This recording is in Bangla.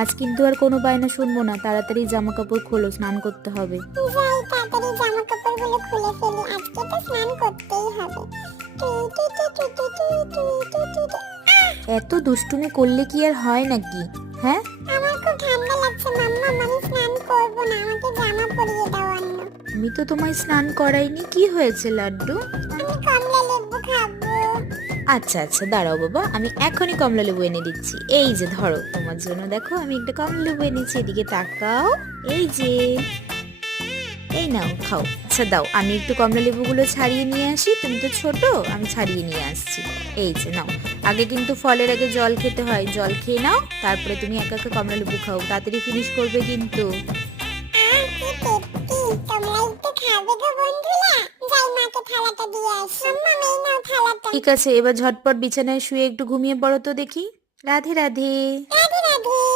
আজ কিন্তু আর কোনো বায়না শুনবো না, তাড়াতাড়ি জামা কাপড় খোলো, স্নান করতে হবে। যাই তাড়াতাড়ি জামা কাপড়গুলো খুলে ফেলি, আজকে তো স্নান করতেই হবে। টুই টুই টুই টুই টুই টুই টুই টুই টুই টুই। এত দুষ্টুমি করলে কি আর হয় নাকি? হ্যাঁ, আমার খুব ঠান্ডা লাগছে মাম্মা, আমি স্নান করব না, আমাকে জামা পরিয়ে দাও অন্য। আমি তো তোমায় স্নান করাইনি, কি হয়েছে লাড্ডু? আমি কমলা লেবু খাবো। আচ্ছা আচ্ছা, দাঁড়াও বাবা, আমি এখনই কমলা লেবু এনে দিচ্ছি। এই যে ধরো, তোমার জন্য দেখো আমি একটা কমলা লেবু এনেছি, এদিকে তাকাও। এই যে, এই নাও খাও। আচ্ছা দাও, আমি একটু কমলা লেবুগুলো ছাড়িয়ে নিয়ে আসি, তুমি তো ছোট, আমি ছাড়িয়ে নিয়ে আসছি। এই যে নাও, আগে কিন্তু ফলের আগে জল খেতে হয়, জল খেয়ে নাও, তারপরে তুমি একা একা কমলা লেবু খাও, তাড়াতাড়ি ফিনিশ করবে কিন্তু। কি টেস্টি, তোমরা একটু খাবে গো বন্ধুরা? যাই মাকে থালাটা দিয়ে আসি। মাম্মা এই নাও থালাটা। ঠিক আছে, এবার ঝটপট বিছানায় শুয়ে একটু ঘুমিয়ে পড়ো তো দেখি। রাধে রাধে। রাধে রাধে।